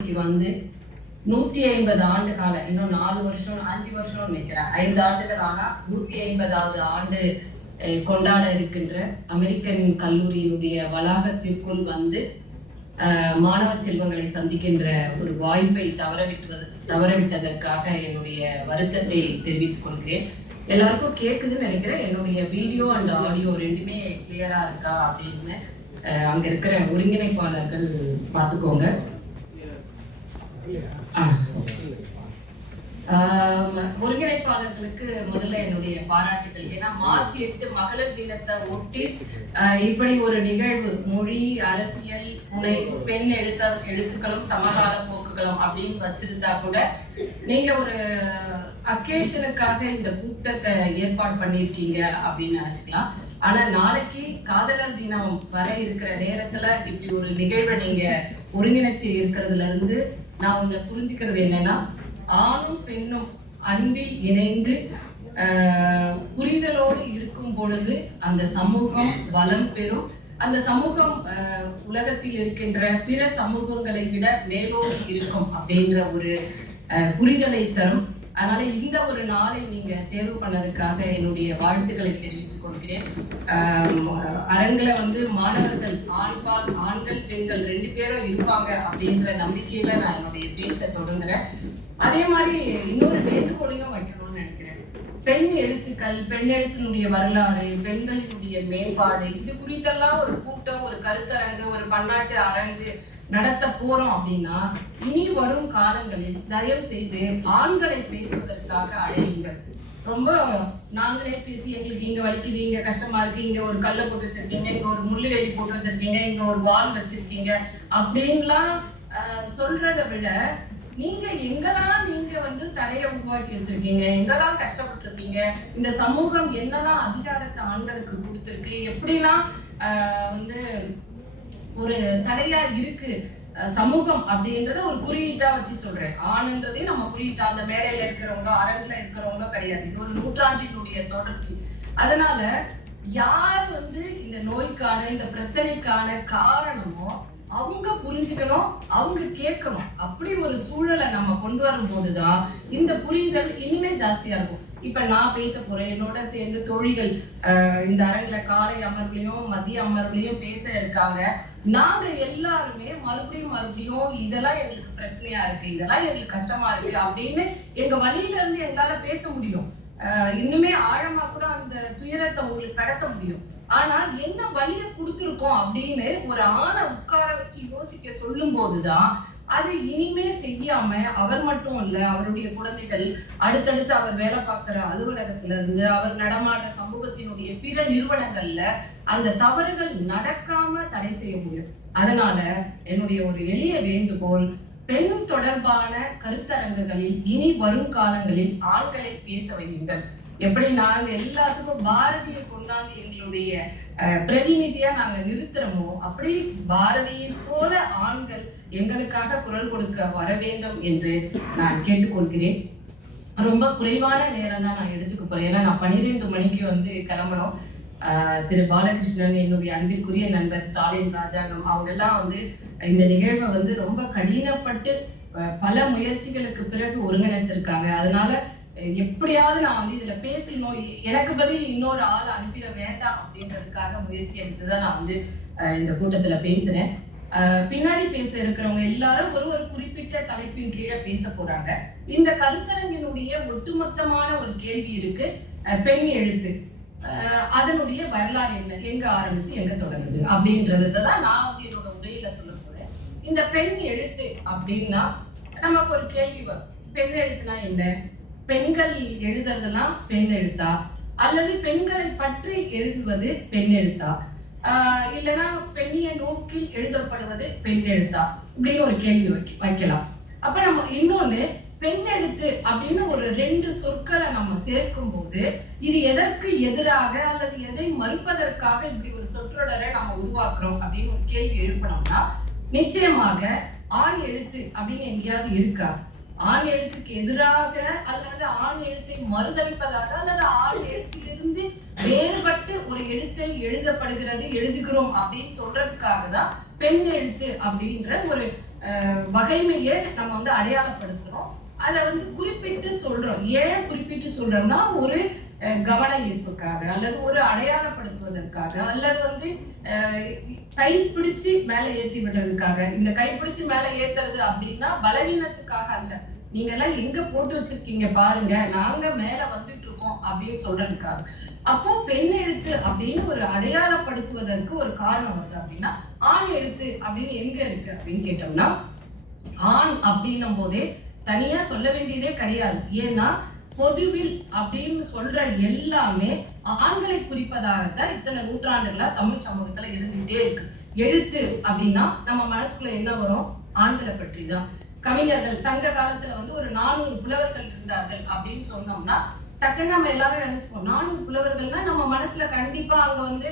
வந்து 150 ஆண்டு கால, இன்னும் 4 வருஷம் 5 வருஷம் நினைக்கிறேன், 5 ஆண்டுகள் ஆனா 150வது ஆண்டு கொண்டாட இருக்கின்ற அமெரிக்கன் கல்லூரியினுடைய வளாகத்திற்குள் வந்து மாணவ செல்வங்களை சந்திக்கின்ற ஒரு வாய்ப்பை தவறவிட்டதற்காக என்னுடைய வருத்தத்தை தெரிவித்துக் கொள்கிறேன். எல்லாருக்கும் கேட்குதுன்னு நினைக்கிறேன். என்னுடைய வீடியோ அண்ட் ஆடியோ ரெண்டுமே கிளியரா இருக்கா அப்படின்னு அங்க இருக்கிற ஒருங்கிணைப்பாளர்கள் பார்த்துக்கோங்க. ஒருங்கிணைப்பாளர்களுக்கு முதல்ல என்னுடைய பாராட்டுகள். ஏன்னா மார்ச் 8 மகளிர் தினத்தை ஒட்டி இப்படி ஒரு நிகழ்வு, மொழி, அரசியல், புனைவு, பெண் எழுத்துக்களும் சமகால போக்குகளும் அப்படின்னு வச்சிருந்தா கூட நீங்க ஒரு அக்கேஷனுக்காக இந்த கூட்டத்தை ஏற்பாடு பண்ணியிருக்கீங்க அப்படின்னு நினைச்சுக்கலாம். ஆனா நாளைக்கு காதலர் தினம் வர இருக்கிற நேரத்துல இப்படி ஒரு நிகழ்வை நீங்க ஒருங்கிணைச்சு இருக்கிறதுல இருந்து நான் உங்களை புரிஞ்சுக்கிறது என்னன்னா, ஆணும் பெண்ணும் அன்பில் இணைந்து புரிதலோடு இருக்கும் பொழுது அந்த சமூகம் வளம் பெறும். அந்த சமூகம் உலகத்தில் இருக்கின்ற பிற சமூகங்களை விட மேலோடி இருக்கும் அப்படின்ற ஒரு புரிதலை தரும். அதனால இந்த ஒரு நாளை நீங்க தேர்வு பண்ணதுக்காக என்னுடைய வாழ்த்துக்களை தெரிவித்துக் கொள்கிறேன். அரங்குல வந்து மாணவர்கள் ஆண்கள் பெண்கள் 2 பேரும் இருப்பாங்க அப்படின்ற நம்பிக்கையில நான் என்னுடைய பேச்சை தொடங்குறேன். அதே மாதிரி இன்னொரு வேண்டுகோளையும் வைக்கணும்னு நினைக்கிறேன். பெண் எழுத்துக்கள், பெண் எழுத்தினுடைய வரலாறு, பெண்களினுடைய மேம்பாடு, இது குறித்தெல்லாம் ஒரு கூட்டம், ஒரு கருத்தரங்கு, ஒரு பன்னாட்டு அரங்கு நடத்த போறோம் அப்படின்னா இனி வரும் காலங்களில் தயவு செய்து ஆண்களை பேசுவதற்காக அழையுங்கள். ரொம்ப நாங்களே பேசி எங்களுக்கு இங்க வலிக்குது, இங்க கஷ்டமா இருக்கு, இங்க ஒரு கல்லை போட்டு வச்சிருக்கீங்க, இங்க ஒரு முள்ளு வேலி போட்டு வச்சிருக்கீங்க, இங்க ஒரு வால் வச்சிருக்கீங்க அப்படின்லாம் சொல்றதை விட நீங்க எங்கெல்லாம் நீங்க வந்து தடையை உருவாக்கி வச்சிருக்கீங்க, எங்கெல்லாம் கஷ்டப்பட்டிருக்கீங்க, இந்த சமூகம் என்னெல்லாம் அதிகாரத்தை ஆண்களுக்கு கொடுத்துருக்கு, எப்படிலாம் வந்து ஒரு தடையா இருக்கு சமூகம் அப்படின்றத ஒரு குறியீட்டா வச்சு சொல்றேன். ஆண்ன்றதையும் நம்ம குறியீட்டா, அந்த மேடையில இருக்கிறவங்க அரங்குல இருக்கிறவங்க கிடையாது. இது ஒரு நூற்றாண்டினுடைய தொடர்ச்சி. அதனால யார் வந்து இந்த நோய்க்கான இந்த பிரச்சனைக்கான காரணமோ அவங்க புரிஞ்சுக்கணும், அவங்க கேட்கணும். அப்படி ஒரு சூழலை நம்ம கொண்டு வரும் போதுதான் இந்த புரிதல் இனிமே ஜாஸ்தியா இருக்கும். இப்ப நான் பேச போறேன், என்னோட சேர்ந்து தோழிகள் இந்த அரங்குல காலை அமர்வுலையும் மதிய அமர்வுலையும் பேச இருக்காங்க. நாங்க எல்லாருமே மறுபடியும் இதெல்லாம் எங்களுக்கு பிரச்சனையா இருக்கு, இதெல்லாம் எங்களுக்கு கஷ்டமா இருக்கு அப்படின்னு எங்க வழியில இருந்து எங்களால பேச முடியும். இன்னுமே ஆழமா கூட அந்த துயரத்தை உங்களுக்கு கடத்த முடியும். ஆனா என்ன வழியை கொடுத்துருக்கோம் அப்படின்னு ஒரு ஆணை உட்கார வச்சு யோசிக்க சொல்லும் போதுதான் அது இனிமே செய்யாம அவர் மட்டும் இல்ல, அவருடைய குழந்தைகள், அடுத்தடுத்து அவர் வேலை பார்க்கிற அலுவலகத்துல இருந்து அவர் நடமாடுற சமூகத்தினுடைய பிற நிறுவனங்கள்ல அந்த தவறுகள் நடக்காம தடை செய்ய முடியும். அதனால என்னுடைய ஒரு எளிய வேண்டுகோள், பெண் தொடர்பான கருத்தரங்குகளில் இனி வரும் காலங்களில் ஆண்களை பேச வையுங்கள். எப்படி நாங்க எல்லாத்துக்கும் பாரதியை கொண்டாந்து எங்களுடைய பிரதிநிதியா நாங்க நிறுத்துறோமோ, அப்படி பாரதியை போல ஆண்கள் எங்களுக்காக குரல் கொடுக்க வர வேண்டும் என்று நான் கேட்டுக்கொள்கிறேன். ரொம்ப குறைவான நேரம் தான் நான் எடுத்துக்க போறேன். ஏன்னா நான் 12 மணிக்கு வந்து கிளம்பணும். திரு பாலகிருஷ்ணன், என்னுடைய அன்பிற்குரிய நண்பர் ஸ்டாலின் ராஜாங்கம், அவங்க எல்லாம் வந்து இந்த நிகழ்வை வந்து ரொம்ப கடினப்பட்டு பல முயற்சிகளுக்கு பிறகு ஒருங்கிணைச்சிருக்காங்க. அதனால எப்படியாவது நான் வந்து இதுல பேசணும், எனக்கு பதில் இன்னொரு ஆள் அனுப்பிட வேண்டாம் அப்படின்றதுக்காக முயற்சி எடுத்துதான் நான் வந்து இந்த கூட்டத்துல பேசுறேன். பின்னாடி பேச இருக்கிறவங்க எல்லாரும் ஒரு குறிப்பிட்ட தலைப்பின் கீழே பேச போறாங்க. இந்த கருத்தரங்கினுடைய ஒட்டுமொத்தமான ஒரு கேள்வி இருக்கு. பெண் எழுத்து அதனுடைய வரலாறு என்ன, எங்க ஆரம்பிச்சு எங்க தொடங்குது அப்படின்றதான் நான் வந்து என்னோட உரையில சொல்ல போறேன். இந்த பெண் எழுத்து அப்படின்னா நமக்கு ஒரு கேள்வி வரும், பெண் எழுத்துனா என்ன, பெண்கள் எழுதுறதெல்லாம் பெண் எழுத்தா, அல்லது பெண்களை பற்றி எழுதுவது பெண் எழுத்தா, இல்லைன்னா பெண்ணிய நோக்கில் எழுதப்படுவது பெண் எழுத்தா, இப்படின்னு ஒரு கேள்வி வைக்கலாம். அப்ப நம்ம இன்னொன்னு, பெண் எழுத்து அப்படின்னு ஒரு 2 சொற்களை நம்ம சேர்க்கும் போது இது எதற்கு எதிராக அல்லது எதை மறுப்பதற்காக இப்படி ஒரு சொற்றொடரை நம்ம உருவாக்குறோம் அப்படின்னு ஒரு கேள்வி எழுப்பணும்னா, நிச்சயமாக ஆண் எழுத்து அப்படின்னு எங்கேயாவது இருக்கா? ஆண் எழுத்துக்கு எதிராக அல்லது ஆண் எழுத்தை மறுதளிப்பதாக அல்லது ஆண் எழுத்திலிருந்து வேறுபட்டு ஒரு எழுத்தை எழுதப்படுகிறது, எழுதுகிறோம் அப்படின்னு சொல்றதுக்காக தான் பெண் எழுத்து அப்படின்ற ஒரு வகைமையை நம்ம வந்து அடையாளப்படுத்துறோம். அதை வந்து குறிப்பிட்டு சொல்றோம். ஏன் குறிப்பிட்டு சொல்றோம்னா ஒரு கவன ஈர்ப்புக்காக அல்லது ஒரு அடையாளப்படுத்துவதற்காக அல்லது வந்து கைப்பிடிச்சு மேல ஏற்றி விடுறதுக்காக. இந்த கைப்பிடிச்சு மேல ஏத்துறது அப்படின்னா பலவீனத்துக்காக அல்ல. நீங்க எல்லாம் எங்க போட்டு வச்சிருக்கீங்க பாருங்க, நாங்க மேல வந்துட்டு இருக்கோம் அப்படின்னு சொல்றதுக்காக. அப்போ பெண் எழுத்து அப்படின்னு ஒரு அடையாளப்படுத்துவதற்கு ஒரு காரணம் வருது அப்படின்னா ஆண் எழுத்து அப்படின்னு எங்க இருக்கு அப்படின்னு கேட்டோம்னா ஆண் அப்படின்னும் போதே தனியா சொல்ல வேண்டியதே கிடையாது. ஏன்னா பொதுவில் அப்படின்னு சொல்ற எல்லாமே ஆண்களை குறிப்பதாகத்தான் இத்தனை நூற்றாண்டுகளா தமிழ் சமூகத்துல இருந்துகிட்டே இருக்கு. எழுத்து அப்படின்னா நம்ம மனசுக்குள்ள என்ன வரும்? ஆண்களை பற்றி தான். கவிஞர்கள் சங்க காலத்துல வந்து ஒரு 400 புலவர்கள் இருந்தார்கள் அப்படின்னு சொன்னோம்னா டக்குன்னு நம்ம எல்லாரும் நினைச்சுப்போம். 400 புலவர்கள்னா நம்ம மனசுல கண்டிப்பா அங்க வந்து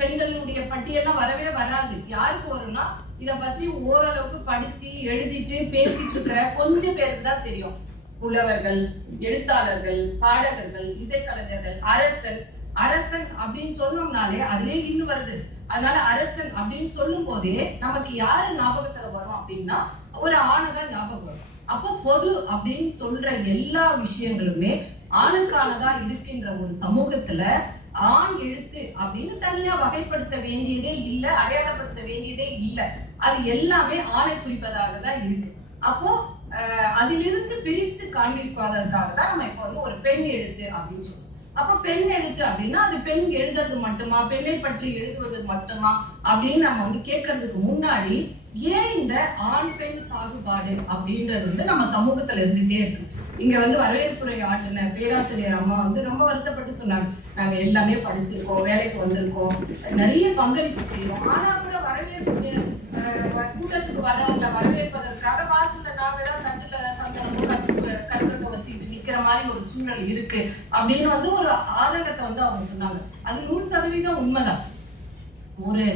பெண்களுடைய பட்டியெல்லாம் வரவே வராது. யாருக்கு வரும்னா இதை பத்தி ஓரளவுக்கு படிச்சு எழுதிட்டு பேசிட்டு இருக்கிற கொஞ்சம் பேருக்கு தான் தெரியும். புலவர்கள், எழுத்தாளர்கள், பாடகர்கள், இசைக்கலைஞர்கள், அரசன் அப்படின்னு சொன்னோம்னாலே அதுலயே இன்னும் வருது. அதனால அரசன் அப்படின்னு சொல்லும் போதே நமக்கு யாரு ஞாபகத்துல வரும் அப்படின்னா ஒரு ஆணைதான் ஞாபகம் வரும். அப்போ பொது அப்படின்னு சொல்ற எல்லா விஷயங்களுமே ஆணுக்கானதா இருக்கின்ற ஒரு சமூகத்துல ஆண் எழுத்து அப்படின்னு தனியா வகைப்படுத்த வேண்டியதே இல்லை, அடையாளப்படுத்த வேண்டியதே இல்லை. அது எல்லாமே ஆணை குறிப்பதாக தான் இருக்கு. அப்போ அதிலிருந்து பிரித்து காண்பிப்பதற்காக தான் நம்ம இப்போ வந்து ஒரு பெண் எழுத்து அப்படின்னு சொல்றோம். அப்ப பெண் எழுத்து அப்படின்னா அது பெண் எழுதுறது மட்டுமா, பெண்ணை பற்றி எழுதுவது மட்டுமா அப்படின்னு நம்ம வந்து கேட்கறதுக்கு முன்னாடி ஏன் இந்த ஆண் பெண் பாகுபாடு அப்படின்றது வந்து நம்ம சமூகத்துல இருந்துட்டே இருக்கு. இங்க வந்து வரவேற்புரை ஆற்றின பேராசிரியர் அம்மா வந்து ரொம்ப வருத்தப்பட்டு சொன்னாங்க. நாங்க எல்லாமே படிச்சிருக்கோம், வேலைக்கு வந்திருக்கோம், நிறைய பங்களிப்பு செய்யறோம், ஆனா கூட வரவேற்பு கூட்டத்துக்கு வர்றவங்களை வரவேற்பதற்காக வாசல்ல நாங்க தான் தட்டுல சந்தனமும் கற்கட்டை வச்சுக்கிட்டு நிக்கிற மாதிரி ஒரு சூழ்நிலை இருக்கு அப்படின்னு வந்து ஒரு ஆதங்கத்தை வந்து அவங்க சொன்னாங்க. அது 100% உண்மைதான். ஒரு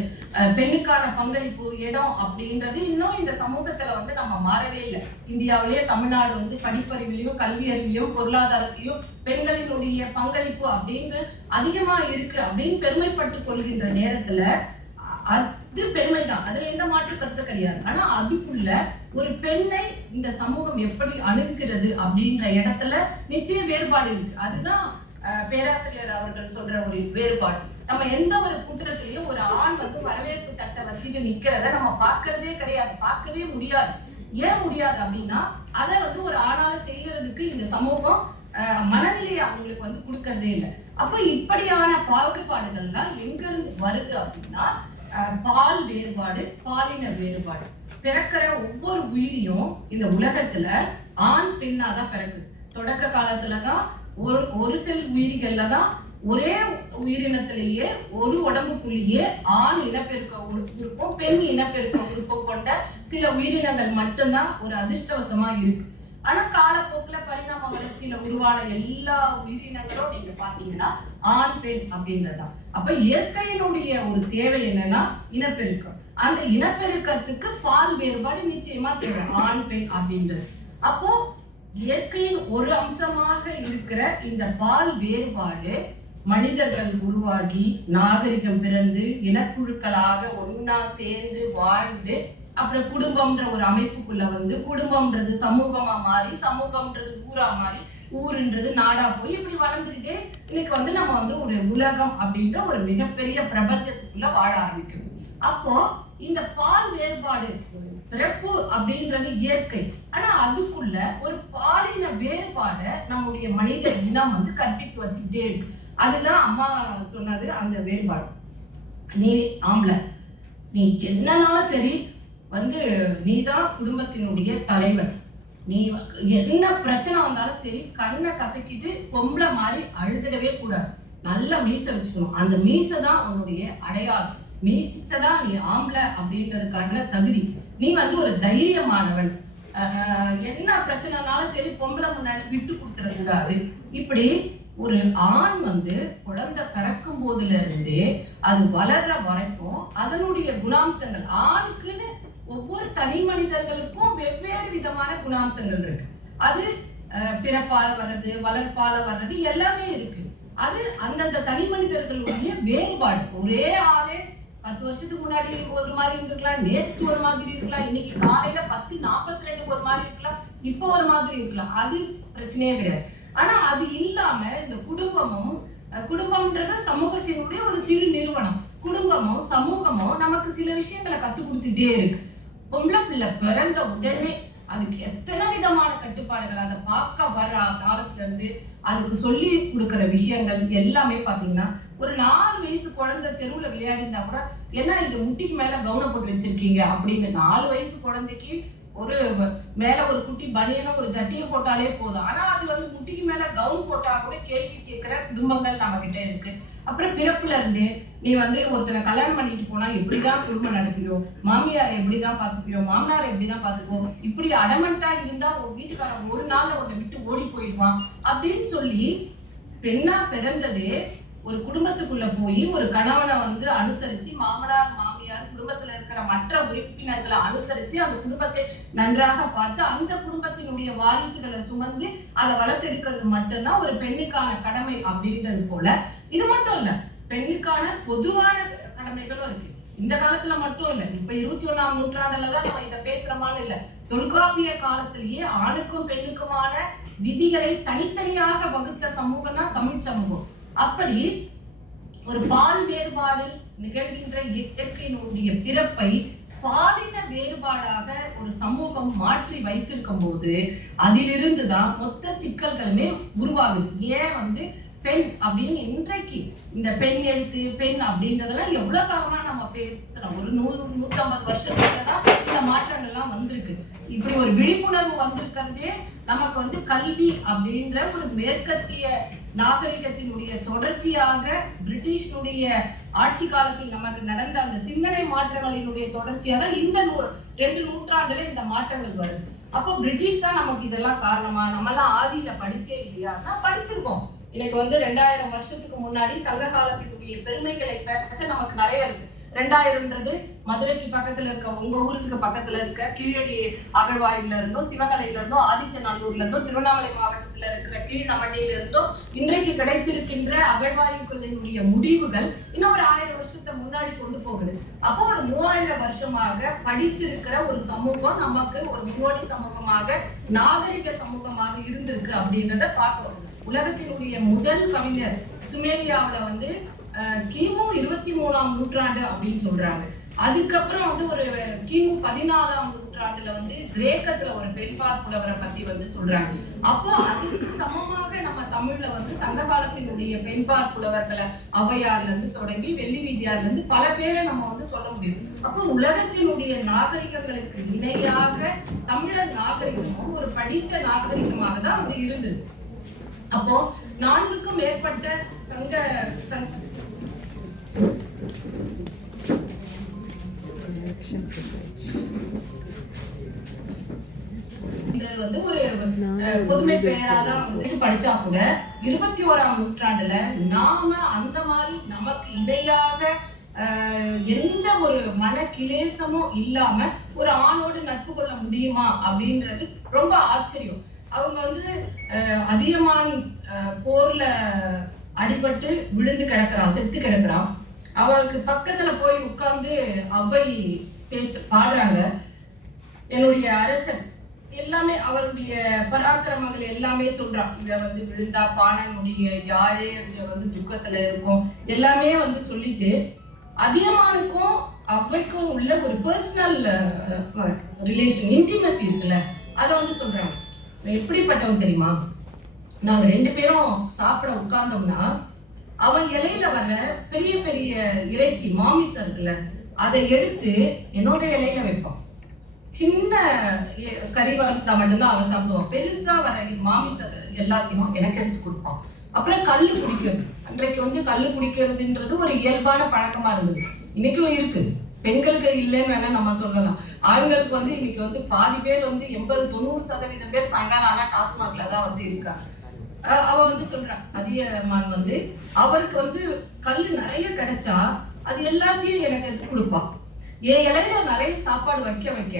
பெண்ணுக்கான பங்களிப்பு இடம் அப்படின்றது இன்னும் இந்த சமூகத்துல வந்து நம்ம மாறவே இல்லை. இந்தியாவிலேயே தமிழ்நாடு வந்து படிப்பறிவிலையும் கல்வி அறிவிலையும் பொருளாதாரத்திலையும் பெண்களினுடைய பங்களிப்பு அப்படின்னு அதிகமா இருக்கு அப்படின்னு பெருமைப்பட்டு கொள்கின்ற நேரத்துல அது பெருமைதான், அதுல எந்த மாற்று கருத்து கிடையாது. ஆனா அதுக்குள்ள ஒரு பெண்ணை இந்த சமூகம் எப்படி அணுகிறது அப்படின்ற இடத்துல நிச்சய வேறுபாடு இருக்கு. அதுதான் பேராசிரியர் அவர்கள் சொல்ற ஒரு வேறுபாடு. நம்ம எந்த ஒரு கூட்டத்திலையும் ஒரு ஆண் வந்து வரவேற்பு தட்டை வச்சுட்டு நிக்கிறத நம்ம பார்க்கறதே கிடையாது, பார்க்கவே முடியாது. ஏன் முடியாது அப்படின்னா அதை வந்து ஒரு ஆணால செய்யறதுக்கு இந்த சமூகம் மனநிலையை அவங்களுக்கு வந்து கொடுக்கறதே இல்லை. அப்ப இப்படியான பாகுபாடுகள்லாம் எங்க இருந்து வருது அப்படின்னா பால் வேறுபாடு, பாலின வேறுபாடு. பிறக்கிற ஒவ்வொரு உயிரியும் இந்த உலகத்துல ஆண் பெண்ணாதான் பிறக்குது. தொடக்க காலத்துலதான் ஒரு சில உயிரிகள்ல தான் ஒரே உயிரினத்திலேயே ஒரு உடம்புக்குள்ளேயே ஆண் இனப்பெருக்க உறுப்பும் பெண் இனப்பெருக்க உறுப்பும் கொண்ட சில உயிரினங்கள் மட்டும்தான் ஒரு அதிர்ஷ்டவசமா இருக்கு. ஆனா காலப்போக்குல பரிணாம வளர்ச்சியில உருவான எல்லா உயிரினங்களும் நீங்க பாத்தீங்கன்னா ஆண் பெண் அப்படின்றதுதான். அப்ப இயற்கையினுடைய ஒரு தேவை என்னன்னா இனப்பெருக்கம். அந்த இனப்பெருக்கத்துக்கு பால் வேறுபாடு நிச்சயமா தேவை, ஆண் பெண் அப்படின்றது. அப்போ இயற்கையின் ஒரு அம்சமாக இருக்கிற இந்த பால் வேறுபாடு மனிதர்கள் உருவாகி நாகரிகம் பிறந்து இனக்குழுக்களாக ஒன்னா சேர்ந்து வாழ்ந்து அப்புறம் குடும்பம்ன்ற ஒரு அமைப்புக்குள்ள வந்து குடும்பம்ன்றது சமூகமா மாறி, சமூகம்ன்றது ஊரா மாறி, ஊருன்றது நாடா போய் இப்படி வளர்ந்துக்கிட்டே இன்னைக்கு வந்து நம்ம வந்து ஒரு உலகம் அப்படின்ற ஒரு மிகப்பெரிய பிரபஞ்சத்துக்குள்ள வாழ ஆரம்பிக்கணும். அப்போ இந்த பால் வேறுபாடு பிறப்பு அப்படின்றது இயற்கை. ஆனா அதுக்குள்ள ஒரு பாலின வேறுபாட நம்முடைய மனித இனம் வந்து கற்பித்து வச்சுக்கிட்டே இருக்கு. அதுதான் அம்மா சொன்னது, அந்த வேறுபாடு. நீ ஆம்பளை, நீ என்னன்னாலும் சரி வந்து நீதான் குடும்பத்தினுடைய தலைவன். நீ என்ன பிரச்சனை வந்தாலும் சரி கண்ணை கசக்கிட்டு பொம்பளை மாதிரி அழுதுடவே கூடாது. நல்ல மீசை வச்சுக்கணும். அந்த மீசை தான் உன்னுடைய அடையாளம். மீசை தான் நீ ஆம்பளை அப்படின்றதுக்கான தகுதி. நீ வந்து ஒரு தைரியமானவன். என்ன பிரச்சனைனாலும் சரி பொம்பளை முன்னாடி விட்டு கொடுத்துடக்கூடாது. இப்படி ஒரு ஆண் வந்து குழந்தை பிறக்கும் போதுல இருந்தே அது வளர்ற வரைக்கும் அதனுடைய குணாம்சங்கள், ஆணுக்குன்னு ஒவ்வொரு தனி மனிதர்களுக்கும் வெவ்வேறு விதமான குணாம்சங்கள் இருக்கு. அது பிறப்பால் வர்றது, வளர்ப்பால வர்றது எல்லாமே இருக்கு. அது அந்தந்த தனி மனிதர்களுடைய வேறுபாடு. ஒரே ஆளே 10 வருஷத்துக்கு முன்னாடி ஒரு மாதிரி இருந்திருக்கலாம், நேற்று ஒரு மாதிரி இருக்கலாம், இன்னைக்கு காலையில 10:42 ஒரு மாதிரி இருக்கலாம், இப்போ ஒரு மாதிரி இருக்கலாம். அது பிரச்சனையே கிடையாது. ஆனா அது இல்லாம இந்த குடும்பம்ன்றது சமூகத்தினுடைய ஒரு சிறு நிறுவனம். குடும்பமும் சமூகமும் நமக்கு சில விஷயங்களை கத்து கொடுத்துட்டே இருக்கு. பொம்பளை பிள்ளை பிறந்த உடனே அதுக்கு எத்தனை விதமான கட்டுப்பாடுகள், அதை பார்க்க வர காலத்துல இருந்து அதுக்கு சொல்லி கொடுக்கிற விஷயங்கள் எல்லாமே பாத்தீங்கன்னா, ஒரு 4 வயசு குழந்தை தெருவுல விளையாடினா கூட என்ன இது முட்டிக்கு மேல கவுன போட்டு வச்சிருக்கீங்க அப்படின்னு 4 வயசு குழந்தைக்கு ஒரு மேல ஒரு குட்டி பனியனும் ஒரு ஜட்டியை போட்டாலே போதும். ஆனா அது வந்து முட்டிக்கு மேல கவுன் போட்டா கூட கேள்வி கேட்கிற குடும்பங்கள் நம்ம கிட்ட இருக்கு. அப்புறம் பிறப்புல இருந்து நீ வந்து ஒருத்தனை கல்யாணம் பண்ணிட்டு போனா எப்படிதான் குடும்பம் நடத்தியோ, மாமியாரை எப்படிதான் பாத்துப்பியோ, மாமனாரை எப்படிதான் பாத்துக்கோ, இப்படி அடமண்டா இருந்தா உன் வீட்டுக்காரன் ஒரு நாள்ல உன்னை விட்டு ஓடி போயிடுவான் அப்படின்னு சொல்லி பெண்ணா பிறந்ததே ஒரு குடும்பத்துக்குள்ள போய் ஒரு கணவனை வந்து அனுசரிச்சு, மாமனார் மாமியார் குடும்பத்துல இருக்கிற மற்ற உறுப்பினர்களை அனுசரிச்சு அந்த குடும்பத்தை நன்றாக பார்த்து அந்த குடும்பத்தினுடைய வாரிசுகளை சுமந்து அதை வளர்த்தெடுக்கிறது மட்டும்தான் ஒரு பெண்ணுக்கான கடமை அப்படின்றது போல. இது மட்டும் இல்ல, பெண்ணுக்கான பொதுவான கடமைகளும் இருக்கு. இந்த காலத்துல மட்டும் இல்ல, இப்ப 21ஆம் நூற்றாண்டுலதான் நம்ம இதை பேசுறோமான்னு இல்ல, தொல்காப்பிய காலத்திலேயே ஆணுக்கும் பெண்ணுக்குமான விதிகளை தனித்தனியாக வகுத்த சமூகம் தான் தமிழ் சமூகம். அப்படி ஒரு பால் வேறுபாடு நிகழ்கின்ற இயற்கையினுடைய பிறப்பை பாலின வேறுபாடாக ஒரு சமூகம் மாற்றி வைத்திருக்கும் போது அதிலிருந்துதான் மொத்த சிக்கல்களுமே உருவாகுது. ஏன் வந்து பெண் அப்படின்னு இன்றைக்கு இந்த பெண் எழுத்து பெண் அப்படின்றதெல்லாம் எவ்வளவு காலமா நம்ம பேசுறோம். ஒரு 100-150 வருஷத்துலதான் இந்த மாற்றங்கள் எல்லாம் வந்திருக்கு. இப்படி ஒரு விழிப்புணர்வு வந்திருக்கிறதே நமக்கு வந்து கல்வி அப்படின்ற ஒரு மேற்கத்திய நாகரிகத்தினுடைய தொடர்ச்சியாக பிரிட்டிஷனுடைய ஆட்சி காலத்தில் நமக்கு நடந்த அந்த சிந்தனை மாற்றங்களினுடைய தொடர்ச்சியாக இந்த 2 நூற்றாண்டுல இந்த மாற்றங்கள் வருது. அப்போ பிரிட்டிஷ் தான் நமக்கு இதெல்லாம் காரணமா? நம்மெல்லாம் ஆதியில படிச்சே இல்லையா? படிச்சிருக்கோம். இன்னைக்கு வந்து 2000 வருஷத்துக்கு முன்னாடி சங்க காலத்தினுடைய பெருமைகளை பேச நமக்கு நிறைய இருக்கு. 2000ன்றது மதுரைக்கு பக்கத்துல இருக்க, உங்க ஊருக்கு பக்கத்துல இருக்க கீழடி அகழ்வாயில இருந்தும், சிவகலையில இருந்தும், ஆதிச்சநல்லூர்ல இருந்தும், திருவண்ணாமலை மாவட்டத்துல இருக்கிற கீழ்நமண்டியில இருந்தும் இன்றைக்கு கிடைத்திருக்கின்ற அகழ்வாயுக்களினுடைய முடிவுகள் இன்னும் ஒரு 1000 வருஷத்தை முன்னாடி கொண்டு போகுது. அப்போ ஒரு 3000 வருஷமாக படித்திருக்கிற ஒரு சமூகம் நமக்கு ஒரு முன்னோடி சமூகமாக, நாகரிக சமூகமாக இருந்திருக்கு அப்படின்றத பார்க்கிறோம். உலகத்தினுடைய முதல் கவிஞர் சுமேரியாவில வந்து கிமு 23ஆம் நூற்றாண்டு அப்படின்னு சொல்றாங்க. அதுக்கப்புறம் வந்து ஒரு கிமு 14ஆம் நூற்றாண்டுல வந்து கிரேக்கத்துல ஒரு பெண்பார் புலவரை பத்தி வந்து சொல்றாங்க. அப்போ அதுக்கு சமமாக நம்ம தமிழ்ல வந்து சங்க காலத்தினுடைய பெண்பார் புலவர்களை ஔவையார்ல இருந்து தொடங்கி வெள்ளி வீதியார்ல இருந்து பல பேரை நம்ம வந்து சொல்ல முடியும். அப்போ உலகத்தினுடைய நாகரிகங்களுக்கு இணையாக தமிழர் நாகரிகமும் ஒரு படித்த நாகரிகமாக தான் அது இருந்தது. அப்போ 4க்கும் மேற்பட்ட வந்து ஒரு பொதுமை பெயராதான் வந்து படிச்சா கூட 21ஆம் நூற்றாண்டுல நாம அந்த மாதிரி நமக்கு இடையாக எந்த ஒரு மன கிளேசமும் இல்லாம ஒரு ஆணோடு நட்பு கொள்ள முடியுமா அப்படின்றது ரொம்ப ஆச்சரியம். அவங்க வந்து அதிகமான போர்ல அடிபட்டு விழுந்து கிடக்குறான், செத்து கிடக்குறான். அவளுக்கு பக்கத்துல போய் உட்கார்ந்து அவ்வை பாடுறாங்க. என்னுடைய அரசன் எல்லாமே அவருடைய பராக்கிரமங்கள் எல்லாமே சொல்றான். இவ வந்து விழுந்தா பாணனுடைய யாழே வந்து துக்கத்துல இருக்கும் எல்லாமே வந்து சொல்லிட்டு அதிகமானுக்கும் அவ்வைக்கும் உள்ள ஒரு பர்சனல் ரிலேஷன், இன்டிமசி இருக்குல்ல, அதை வந்து சொல்றாங்க. எப்படிப்பட்டவன் தெரியுமா? நாங்க 2 பேரும் சாப்பிட உட்கார்ந்தோம்னா அவன் இலையில வர பெரிய பெரிய இறைச்சி மாமிசம் இருக்குல்ல, அதை எடுத்து என்னோட இலையில வைப்பான். சின்ன கறி வறுத்தா மட்டும்தான் அவன் சாப்பிடுவான். பெருசா வர மாமிச எல்லாத்தையும் எனக்கு எடுத்து கொடுப்பான். அப்புறம் கல்லு குடிக்கிறது, அன்றைக்கு வந்து கல்லு குடிக்கிறதுன்றது ஒரு இயல்பான பழக்கமா இருந்தது. இன்னைக்கும் இருக்கு, பெண்களுக்கு இல்லைன்னு வேணா நம்ம சொல்லலாம். ஆண்களுக்கு வந்து இன்னைக்கு வந்து பாதி பேர் வந்து 80-90% பேர் சாயங்காலம் ஆனா டாஸ்மாக்ல தான் வந்து இருக்காங்க. அவ வந்து சொல்றான், அதியமான் வந்து அவருக்கு வந்து கல்லு நிறைய கிடைச்சா அது எல்லாத்தையும் எனக்கு எடுத்து கொடுப்பான். என் இலையில நிறைய சாப்பாடு வைக்க வைக்க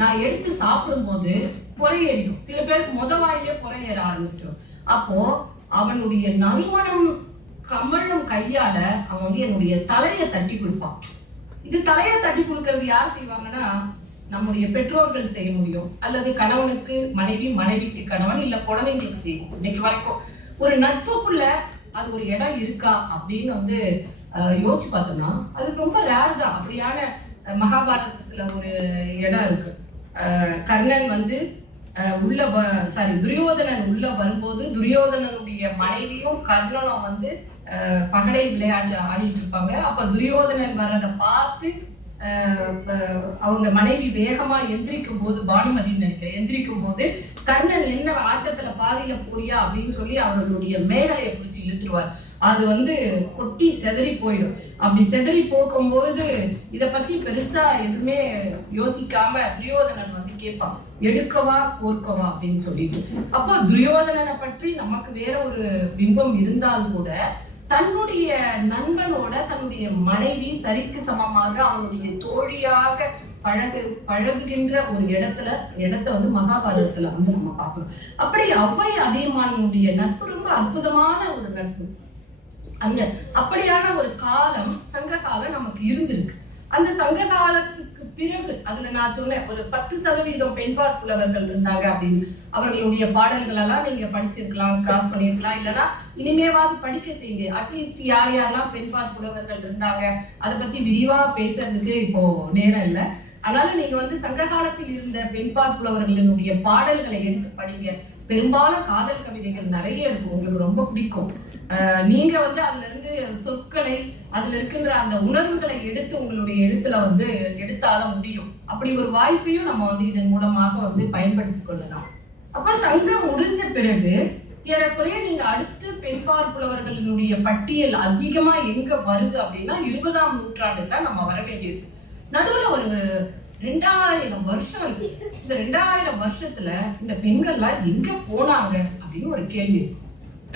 நான் எடுத்து சாப்பிடும் போது பொறையேறிடும். சில பேருக்கு வாயிலே பொறையேற ஆரம்பிச்சிடும். அப்போ அவனுடைய நறுமணம் கமழும் கையால அவன் வந்து என்னுடைய தலையை தட்டி கொடுப்பான். இது தலையை தட்டி கொடுக்கறது யார் செய்வாங்கன்னா நம்முடைய பெற்றோர்கள் செய்ய முடியும், அல்லது கணவனுக்கு மனைவி, மனைவிக்கு கணவன், இல்ல குழந்தைங்களுக்கு செய்யும். இன்னைக்கு வரைக்கும் ஒரு நட்புக்குள்ள அது ஒரு இடம் இருக்கா அப்படின்னு வந்து யோசிச்சு பார்த்தோம்னா அது ரொம்ப ரேர் தான். அப்படியான மகாபாரதத்துல ஒரு இடம் இருக்கு. கர்ணன் வந்து துரியோதனன் உள்ள வரும்போது துரியோதனனுடைய மனைவியும் கர்ணனும் வந்து பகடை விளையாட்டு ஆடிட்டு இருப்பாங்க. அப்ப துரியோதனன் வர்றதை பார்த்து அவங்க மனைவி வேகமா எந்திரிக்கும் போது, பானுமதின்னு நினைக்கிறேன், எந்திரிக்கும் போது கர்ணன் என்ன ஆட்டத்துல பாதியில போறியா அப்படின்னு சொல்லி அவர்களுடைய மேகலையை பிடிச்சி இழுத்துருவார். அது வந்து கொட்டி செதறி போயிடும். அப்படி செதறி போகும்போது இத பத்தி பெருசா எதுவுமே யோசிக்காம துரியோதனன் வந்து கேட்பான், எடுக்கவா போர்க்கவா அப்படின்னு சொல்லிட்டு. அப்போ துரியோதனனை பற்றி நமக்கு வேற ஒரு பிம்பம் இருந்தால் கூட தன்னுடைய நண்பனோட தன்னுடைய மனைவி சரிக்கு சமமாக அவனுடைய தோழியாக பழகுகின்ற ஒரு இடத்த வந்து மகாபாரதத்துல வந்து நம்ம பார்க்கணும். அப்படி அவ்வை அதியமானுடைய நட்பு ரொம்ப அற்புதமான ஒரு நட்பு. அந்த அப்படியான ஒரு காலம் சங்க காலம் நமக்கு இருந்திருக்கு. அந்த சங்க காலத்துக்கு பிறகு அதுல நான் சொன்னேன் ஒரு 10% பெண்பார் புலவர்கள் இருந்தாங்க அப்படின்னு. அவர்களுடைய பாடல்கள் எல்லாம் நீங்க படிச்சிருக்கலாம், கிராஸ் பண்ணிருக்கலாம், இல்லைன்னா இனிமேவாது படிக்க செய்யுங்க. அட்லீஸ்ட் யார் யாரெல்லாம் பெண்பார் புலவர்கள் இருந்தாங்க அதை பத்தி விரிவா பேசுறதுக்கு இப்போ நேரம் இல்லை. அதனால நீங்க வந்து சங்க காலத்தில் இருந்த பெண்பார் புலவர்களினுடைய பாடல்களை எடுத்து படிங்க. பெரும்பாலும் காதல் கவிதைகள் நிறைய இருக்கும், உங்களுக்கு ரொம்ப பிடிக்கும். நீங்க வந்து அதுல இருந்து சொற்களை, அதுல இருக்கின்ற அந்த உணர்வுகளை எடுத்து உங்களுடைய எழுத்துல வந்து எடுத்தால முடியும். அப்படி ஒரு வாய்ப்பையும் நம்ம வந்து இதன் மூலமாக வந்து பயன்படுத்திக் கொள்ளலாம். அப்ப சங்கம் முடிஞ்ச பிறகு ஏறக்குறைய நீங்க அடுத்து பெண்பார் புலவர்களினுடைய பட்டியல் அதிகமா எங்க வருது அப்படின்னா 20ஆம் நூற்றாண்டு தான் நம்ம வர வேண்டியது. நடுவுல ஒரு 2000 வருஷம் இருக்கு. இந்த 2000 வருஷத்துல இந்த பெண்கள்லாம் எங்க போனாங்க அப்படின்னு ஒரு கேள்வி.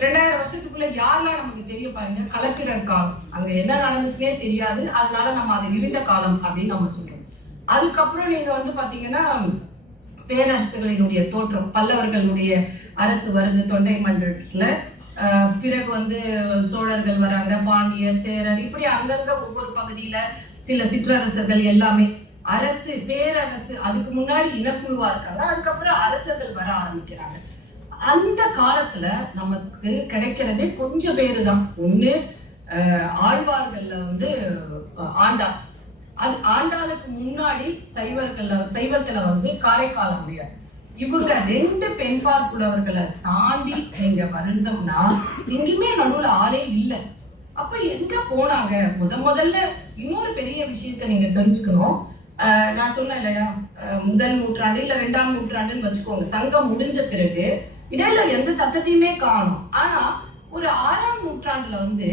2000 வருஷத்துக்குள்ள யாரெல்லாம் நமக்கு தெரிய பாருங்க. கலப்பிற காலம், அங்க என்ன நடந்துச்சுன்னே தெரியாது, அதனால நம்ம அதை இருண்ட காலம் அப்படின்னு நம்ம சொல்றோம். அதுக்கப்புறம் நீங்க வந்து பாத்தீங்கன்னா பேரரசுகளினுடைய தோற்றம், பல்லவர்களுடைய அரசு வருது தொண்டை மண்டலத்துல. பிறகு வந்து சோழர்கள் வராங்க, பாண்டியர், சேரர், இப்படி அங்கங்க ஒவ்வொரு பகுதியில சில சிற்றரசர்கள் எல்லாமே. அரசு, பேரரசு, அதுக்கு முன்னாடி இனக்குழுவா இருக்காங்க, அதுக்கப்புறம் அரசர்கள் வர ஆரம்பிக்கிறாங்க. அந்த காலத்துல நமக்கு கிடைக்கிறதே கொஞ்சம் பேரு தான். ஒண்ணு ஆழ்வார்கள்ல வந்து ஆண்டாள். அது ஆண்டாளுக்கு முன்னாடி சைவத்துல வந்து காரைக்கால் அம்மையார். இவங்க 2 பெண்பார் புலவர்களை தாண்டி நீங்க வருந்தோம்னா எங்கேயுமே நடுவுல ஆளே இல்லை. அப்ப எங்க போனாங்க? முதல்ல இன்னொரு பெரிய விஷயத்த நீங்க தெரிஞ்சுக்கணும். நான் சொன்னேன் இல்லையா, முதல் நூற்றாண்டு இல்ல 2ஆம் நூற்றாண்டுன்னு வச்சுக்கோங்க. சங்கம் முடிஞ்ச பிறகு இடையில எந்த சத்தத்தையுமே காணும். ஆனா ஒரு 6ஆம் நூற்றாண்டுல வந்து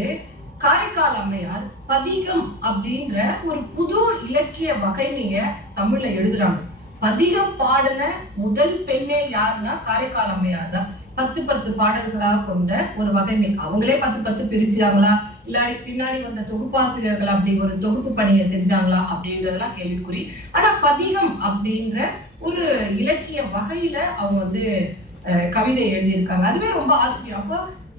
காரைக்கால் அம்மையார் பதிகம் அப்படின்ற ஒரு புது இலக்கிய வகைமைய தமிழ்ல எழுதுறாங்க. பதிகம் பாடின முதல் பெண்ணே யாருன்னா காரைக்கால் அம்மையார் தான். 10 பாடல்களா கொண்ட ஒரு வகைமை. அவங்களே 10 பிரிச்சாங்களா, இல்ல பின்னாடி வந்த தொகுப்பாசிரியர்கள் அப்படி ஒரு தொகுப்பு பணியை செஞ்சாங்களா அப்படின்றதெல்லாம் கேள்விக்குறி. ஆனா பதிகம் அப்படின்ற ஒரு இலக்கிய வகையில அவங்க வந்து கவிதை எழுதியிருக்காங்க. அதுவே ரொம்ப ஆச்சரியம். அப்போ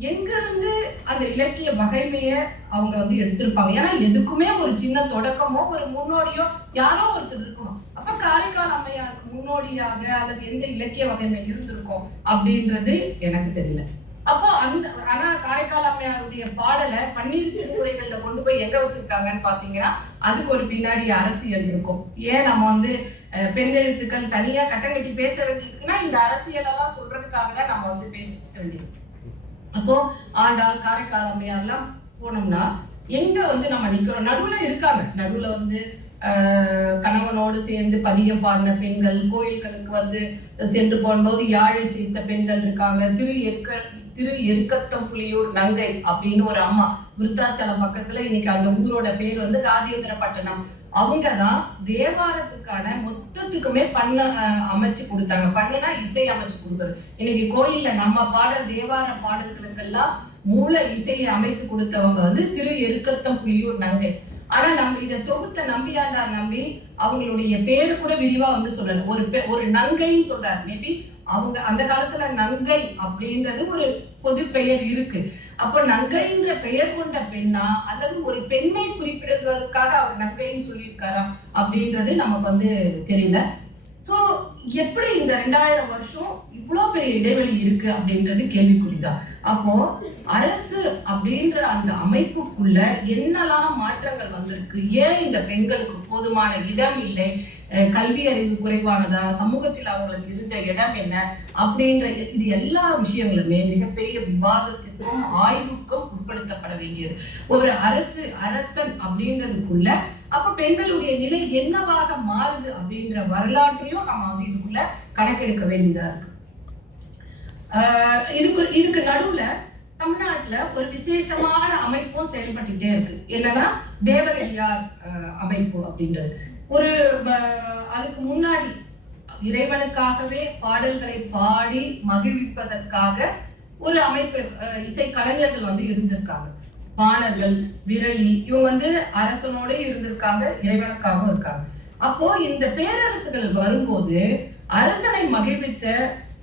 எங்க இருந்து அந்த இலக்கிய வகைமைய அவங்க வந்து எடுத்திருப்பாங்க? ஏன்னா எதுக்குமே ஒரு சின்ன தொடக்கமோ ஒரு முன்னோடியோ யாரோ ஒருத்தர் இருக்கணும். அப்ப காரைக்கால் அம்மையாருக்கு முன்னோடியாக அல்லது எந்த இலக்கிய வகைமை இருந்திருக்கும் அப்படின்றது எனக்கு தெரியல. அப்போ ஆனா காரைக்கால் அம்மையாருடைய பாடலை பன்னீர் திருமுறைகள்ல கொண்டு போய் எங்க வச்சிருக்காங்கன்னு பாத்தீங்கன்னா அதுக்கு ஒரு பின்னாடி அரசியல் இருக்கும். ஏன் நம்ம வந்து பெண் எழுத்துக்கள் தனியா கட்டங்கட்டி பேச வேண்டியிருக்குன்னா இந்த அரசியல் எல்லாம் சொல்றதுக்காக தான் நம்ம வந்து பேச வேண்டியது. அப்போ ஆண்டாள், காரைக்கால் அம்மையார் எல்லாம் போனோம்னா எங்க வந்து நம்ம நிக்கிறோம்? நடுவுல இருக்காங்க. நடுவுல வந்து கணவனோடு சேர்ந்து பதியம் பாடின பெண்கள், கோயில்களுக்கு வந்து சென்று போகும்போது யாழை சேர்த்த பெண்கள் இருக்காங்க. திரு எருக்கத்தம் புலியூர் நங்கை அப்படின்னு ஒரு அம்மா, விருத்தாச்சலம் பக்கத்துல. இன்னைக்கு அந்த ஊரோட பேர் வந்து ராஜேந்திரப்பட்டினம். அவங்கதான் தேவாரத்துக்கான மொத்தத்துக்குமே பண்ண அமைச்சு கொடுத்தாங்க. பண்ணுனா இசை அமைச்சு கொடுக்குறது. இன்னைக்கு கோயில்ல நம்ம பாடுற தேவார பாடல்களுக்கெல்லாம் மூல இசையை அமைத்து கொடுத்தவங்க வந்து திரு எருக்கத்தம் புலியூர் நங்கை. ஆனா நம்ம இதை தொகுத்த நம்பியாண்டார் நம்பி அவங்களுடைய பேரு கூட விரிவா வந்து சொல்லல. ஒரு நங்கைன்னு சொல்றாரு. மேபி அவங்க அந்த காலத்துல நங்கை அப்படின்றது ஒரு பொது பெயர் இருக்கு. அப்ப நங்கைன்ற பெயர் கொண்ட பெண்ணா அல்லது ஒரு பெண்ணை குறிப்பிடுவதற்காக அவர் நங்கைன்னு சொல்லியிருக்காரா அப்படின்றது நமக்கு வந்து தெரியல. சோ எப்படி இந்த 2000 வருஷம் இவ்வளவு பெரிய இடைவெளி இருக்கு அப்படின்றது கேள்விக்குறிதான். அப்போ அரசு அப்படின்ற அந்த அமைப்புக்குள்ள என்னெல்லாம் மாற்றங்கள் வந்திருக்கு, ஏன் இந்த பெண்களுக்கு போதுமான இடம் இல்லை, கல்வி அறிவு குறைவானதா, சமூகத்தில் அவங்களுக்கு இருந்த இடம் என்ன அப்படின்ற இது எல்லா விஷயங்களுமே மிகப்பெரிய விவாதத்திற்கும் ஆய்வுக்கும் உட்படுத்தப்பட வேண்டியது. ஒரு அரசன் அப்படின்றதுக்குள்ள அப்ப பெண்களுடைய நிலை என்னவாக மாறுது அப்படின்ற வரலாற்றையும் நம்ம வந்து இதுக்குள்ள கணக்கெடுக்க வேண்டியதா இருக்கு. இதுக்கு நடுவுல தமிழ்நாட்டுல ஒரு விசேஷமான அமைப்பும் செயல்பட்டுட்டே இருக்கு. என்னன்னா தேவரடியார் அமைப்பு அப்படின்றது. அதுக்கு முன்னாடி இறைவனுக்காகவே பாடல்களை பாடி மகிழ்விப்பதற்காக ஒரு அமைப்பு இசை கலைஞர்கள் வந்து இருந்திருக்காங்க. பாணர்கள், விரலி, இவங்க வந்து அரசனோட இருந்திருக்காங்க, இறைவனுக்காகவும் இருக்காங்க. அப்போ இந்த பேரரசுகள் வரும்போது அரசனை மகிழ்வித்த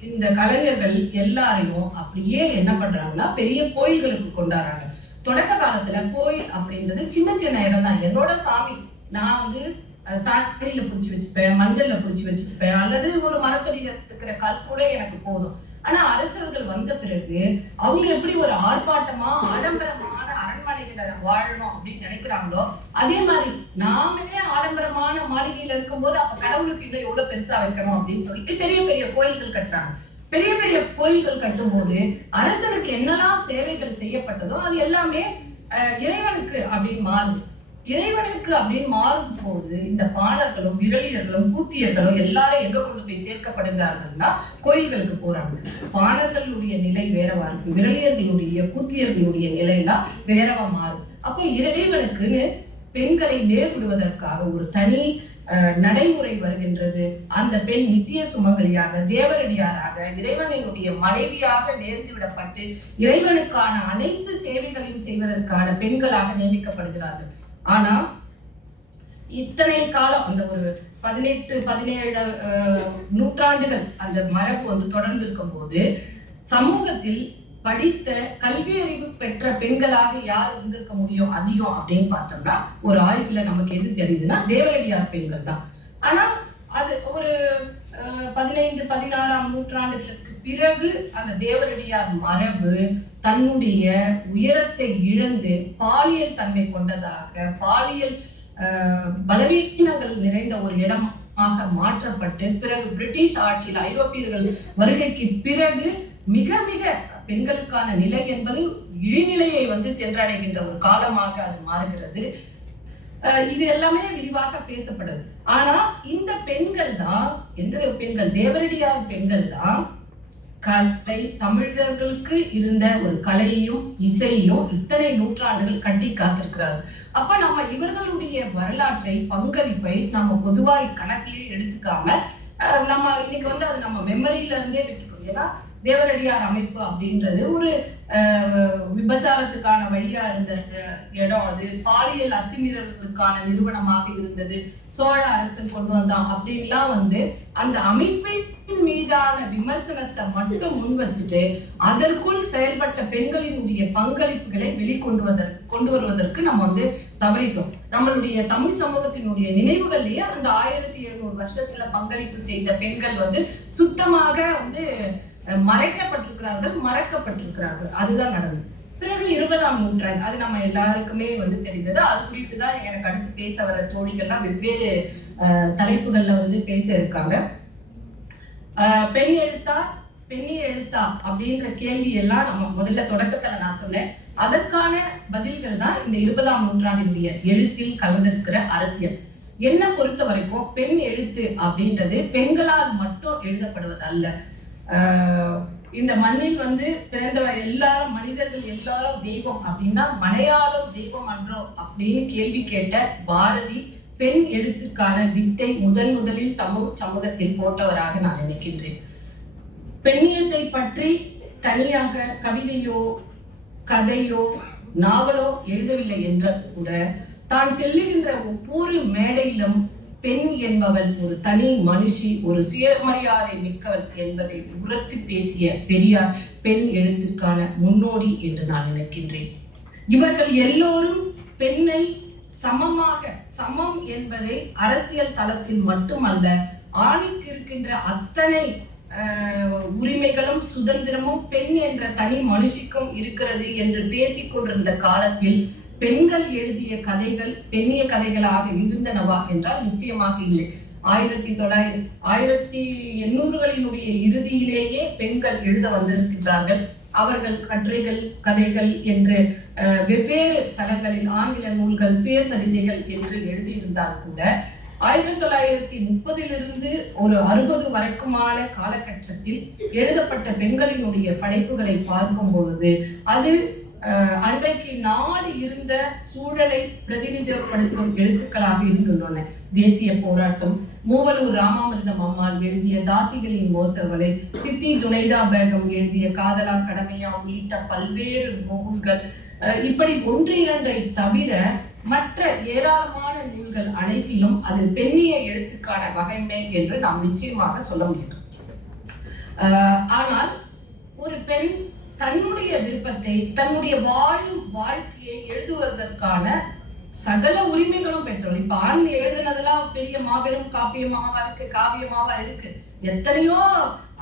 இந்த கலைஞர்கள் எல்லாரையும் அப்படியே என்ன பண்றாங்கன்னா பெரிய கோயில்களுக்கு கொண்டாடுறாங்க. தொடக்க காலத்துல கோயில் அப்படின்றது சின்ன சின்ன இடம் தான். என்னோட சாமி நான் வந்து சாட்டையில புடிச்சு வச்சுப்பேன், மஞ்சள்ல புடிச்சு வச்சுப்பேன், அல்லது ஒரு மரத்தடியில இருக்கிற கல் கூட எனக்கு போதும். ஆனா அரசர்கள் வந்த பிறகு அவங்க எப்படி ஒரு ஆர்ப்பாட்டமா ஆடம்பரமான அரண்மனைகளை வாழணும் அப்படின்னு நினைக்கிறாங்களோ அதே மாதிரி நாமே ஆடம்பரமான மாளிகையில இருக்கும்போது அப்ப கடவுளுக்கு இன்னும் எவ்வளவு பெருசா வைக்கணும் அப்படின்னு சொல்லிட்டு பெரிய பெரிய கோயில்கள் கட்டுறாங்க. பெரிய பெரிய கோயில்கள் கட்டும் போது அரசனுக்கு என்னெல்லாம் சேவைகள் செய்யப்பட்டதோ அது எல்லாமே இறைவனுக்கு அப்படின்னு மாறுது. இறைவனுக்கு அப்படின்னு மாறும் போது இந்த பாணர்களும் விரலியர்களும் கூத்தியர்களும் எல்லாரும் எங்க கொண்டு போய் சேர்க்கப்படுகிறார்கள்னா கோயில்களுக்கு போறாங்க. பாணர்களுடைய நிலை வேறவா இருக்கு, விரலியர்களுடைய கூத்தியர்களுடைய நிலையெல்லாம் வேறவா மாறும். அப்போ இறைவனுக்குன்னு பெண்களை நேர்விடுவதற்காக ஒரு தனி நடைமுறை வருகின்றது. அந்த பெண் நித்திய சுமங்கலியாக, தேவரடியாராக, இறைவனுடைய மனைவியாக நேர்ந்து விடப்பட்டு இறைவனுக்கான அனைத்து சேவைகளையும் செய்வதற்கான பெண்களாக நியமிக்கப்படுகிறார்கள். ஆனா இத்தனை காலம் அந்த ஒரு 18-17 நூற்றாண்டுகள் அந்த மரபு வந்து தொடர்ந்து இருக்கும் போது சமூகத்தில் படித்த கல்வி அறிவு பெற்ற பெண்களாக யார் இருந்திருக்க முடியும் அதிகம் அப்படின்னு பார்த்தோம்னா ஒரு ஆய்வுல நமக்கு எது தெரியுதுன்னா தேவரடியார் பெண்கள் தான். ஆனா அது ஒரு 15-16ஆம் நூற்றாண்டுகளுக்கு பிறகு அந்த தேவரடியார் மரபு தன்னுடைய உயரத்தை இழந்து பாலியல் தன்மை கொண்டதாக, பாலியல் பலவீனங்கள் நிறைந்த ஒரு இடமாக மாற்றப்பட்டு பிறகு பிரிட்டிஷ் ஆட்சியில் ஐரோப்பியர்கள் வருகைக்கு பிறகு மிக மிக பெண்களுக்கான நிலை என்பது இழிநிலையை வந்து சென்றடைகின்ற ஒரு காலமாக அது மாறுகிறது. இது எல்லாமே விரிவாக பேசப்படுது. ஆனா இந்த பெண்கள் தான், எந்த பெண்கள், தேவரடியார் பெண்கள் தான் கலை தமிழர்களுக்கு இருந்த ஒரு கலையையும் இசையையும் இத்தனை நூற்றாண்டுகள் கட்டி காத்திருக்கிறார்கள். அப்ப நம்ம இவர்களுடைய வரலாற்றை பங்களிப்பை நம்ம பொதுவாக கணக்கிலே எடுத்துக்காம நம்ம இன்னைக்கு வந்து அது நம்ம மெமரியில இருந்தே விட்டுட்டோம். ஏன்னா தேவரடியார் அமைப்பு அப்படின்றது ஒரு விபச்சாரத்துக்கான வழியா இருந்த இடம், அது பாலியல் அத்துமீறல்களுக்கான நிறுவனமாக இருந்தது, சோழ அரசன் கொண்டு வந்தான் அப்படின்லாம் வந்து அந்த அமைப்பின் மீதான விமர்சனத்தை மட்டும் முன் வச்சுட்டு அதற்குள் செயல்பட்ட பெண்களினுடைய பங்களிப்புகளை கொண்டு வருவதற்கு நம்ம வந்து தவறிட்டோம். நம்மளுடைய தமிழ் சமூகத்தினுடைய நினைவுகள்லயே அந்த 1700 வருஷத்துல பங்களிப்பு செய்த பெண்கள் வந்து சுத்தமாக வந்து மறைக்கப்பட்டிருக்கிறார்கள். அதுதான் நடந்தது. பிறகு 20ஆம் நூற்றாண்டு, அது நம்ம எல்லாருக்குமே வந்து தெரிந்தது. அது குறித்துதான் எனக்கு அடுத்து பேச வர தோழிகள்லாம் வெவ்வேறு தலைப்புகள்ல வந்து பேச இருக்காங்க. பெண் எழுத்தா பெண்ணி எழுத்தா அப்படின்ற கேள்வி எல்லாம் நம்ம முதல்ல தொடக்கத்துல நான் சொன்னேன். அதற்கான பதில்கள் தான் இந்த 20ஆம் நூற்றாண்டினுடைய எழுத்தில் கலந்திருக்கிற அரசியல். என்ன பொறுத்த வரைக்கும் பெண் எழுத்து அப்படின்றது பெண்களால் மட்டும் எழுதப்படுவது அல்ல. இந்த மண்ணில் வந்து பிறந்த எல்லாரும் மனிதர்கள் எல்லாரும் தெய்வம் அப்படின்னா மலையாளம் தெய்வம் அன்றோம் அப்படின்னு கேள்வி கேட்ட பாரதி பெண் எழுத்துக்கான வித்தை முதலில் தமிழ் சமூகத்தில் போட்டவராக நான் நினைக்கின்றேன். பெண்ணியத்தை பற்றி தனியாக கவிதையோ கதையோ நாவலோ எழுதவில்லை என்ற கூட தான் செல்லுகின்ற ஒவ்வொரு மேடையிலும் பெண் என்பவள் ஒரு தனி மனுஷி, ஒரு சுயமரியாதை மிக்கவள் என்பதை உரத்து பேசிய பெரியார் பெண் எழுத்துக்கான முன்னோடி என்று நான் நினைக்கின்றேன். இவர்கள் எல்லோரும் பெண்ணை சமம் என்பதை அரசியல் தளத்தில் மட்டுமல்ல, ஆணுக்கு இருக்கின்ற அத்தனை உரிமைகளும் சுதந்திரமும் பெண் என்ற தனி மனுஷிக்கும் இருக்கிறது என்று பேசிக் கொண்டிருந்த காலத்தில் பெண்கள் எழுதிய கதைகள் பெண்ணிய கதைகளாக இருந்தனவா என்றால் நிச்சயமாக இல்லை. 1800களினுடைய இறுதியிலேயே பெண்கள் எழுத வந்திருக்கின்றார்கள். அவர்கள் கட்டுரைகள், கதைகள் என்று வெவ்வேறு தளங்களில் ஆங்கில நூல்கள், சுயசரிதைகள் என்று எழுதியிருந்தால் கூட 1930 ஒரு 60 வரைக்குமான காலகட்டத்தில் எழுதப்பட்ட பெண்களினுடைய படைப்புகளை பார்க்கும் பொழுது அது அன்றைக்கு நாடு இருந்த சூழலை பிரதிநிதிப்படுத்தும் எழுத்துக்களாக இருந்துள்ளன. தேசிய போராட்டம், மூவலூர் ராமாமிர்தம் அம்மாள் எழுதிய தாசிகளின் மோசவலை, சித்தி ஜுனைதா பேகம் எழுதிய காதலா கடமையா உள்ளிட்ட பல்வேறு நூல்கள், இப்படி ஒன்று இரண்டை தவிர மற்ற ஏராளமான நூல்கள் அனைத்திலும் அது பெண்ணிய எழுத்துக்கான வகைமை என்று நாம் நிச்சயமாக சொல்ல முடியும். ஆனால் ஒரு பெண் தன்னுடைய விருப்பத்தை, தன்னுடைய வாழும் வாழ்க்கையை எழுதுவதற்கான சகல உரிமைகளும் பெற்றோம். இப்ப ஆண் எழுதுனதெல்லாம் பெரிய மாபெரும் காவியமாவா இருக்கு. எத்தனையோ